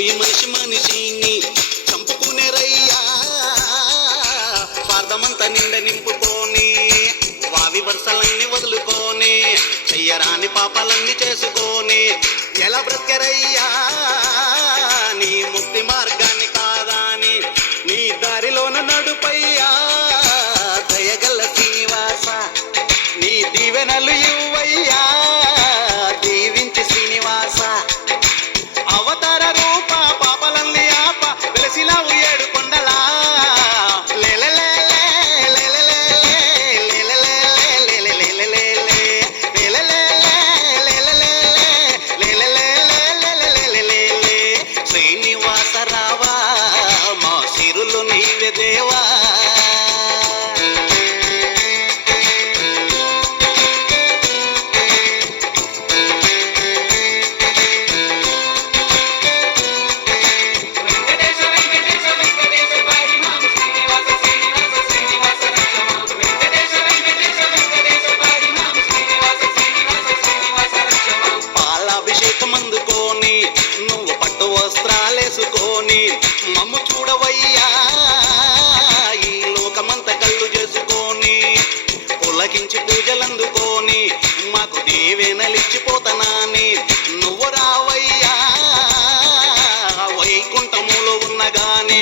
ఈ మనిషి మనిషిని చంపుకునే రయ్యా, స్వార్థమంతా నిండ నింపుకొని వావి వరుసలన్నీ వదులుకొని చెయ్యరాని పాపాలన్నీ చేసుకొని ఎలా బ్రతికెరయ్యా నీ ముక్తి మార్గాన్ని కాదాని నీ దారిలోన నడుపయ్యా. దయగల్ల శ్రీనివాస నీ దీవెనలు ఇవ్వయ్యా, దీవించి శ్రీనివాస అవతార రూప పాపలన్నీ ఆప వెలసినావు ఏడు కొండలా. శ్రీనివాస రావా మా సిరులు నీవే దేవా. పాలాభిషేకం అందుకొని నువ్వు పట్టు వస్త్రాలేసుకొని మమ్ము చూడవయ్యా, ఈ లోకమంతా కళ్ళు చేసుకొని పులకించి పూజలందుకొని మాకు దీవెనలిచ్చిపోతానని నువ్వు రావయ్యా. వైకుంఠములో ఉన్నగాని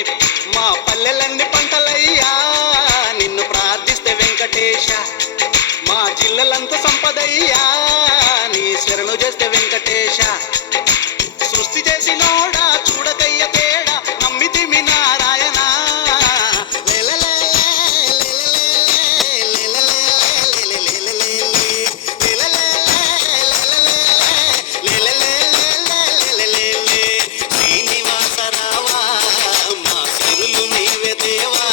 మా పల్లెలన్నీ పంటలయ్యా, నిన్ను ప్రార్థిస్తే వెంకటేశ మా జిల్లలంతా సంపదయ్యా, నీ శరణు చేస్తే వెంకటేశ. సృష్టి చేసినోడా చూడకయ్య తేడా నమ్మితిమి నారాయణ. శ్రీనివాస రావా మా సిరులు నీవే దేవా.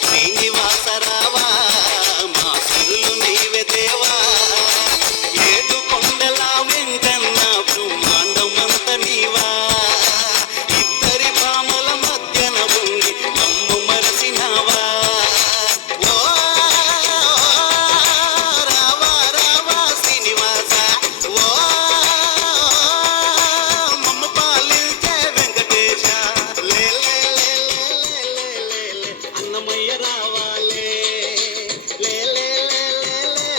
శ్రీనివాస రావా మా సిరులు నీవే దేవా. ఏడు కొండల వెంకన్న బ్రహ్మాండమంత నీవా, ఇద్దరి భామల మధ్యన ఉండి మమ్ము మరసినావా. ఓ రావా రావా శ్రీనివాస, ఓ మమ్ము పాలించే వెంకటేశ. లే లే లే లే లే లే లే అన్నమయ్య రావాలే, లే లే లే లే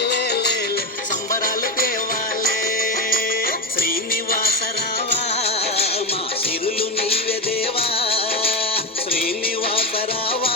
లే లే లే సంబరాలు తేవాలే. శ్రీనివాస రావా మా సిరులు నీవే దేవా. శ్రీనివాస రావా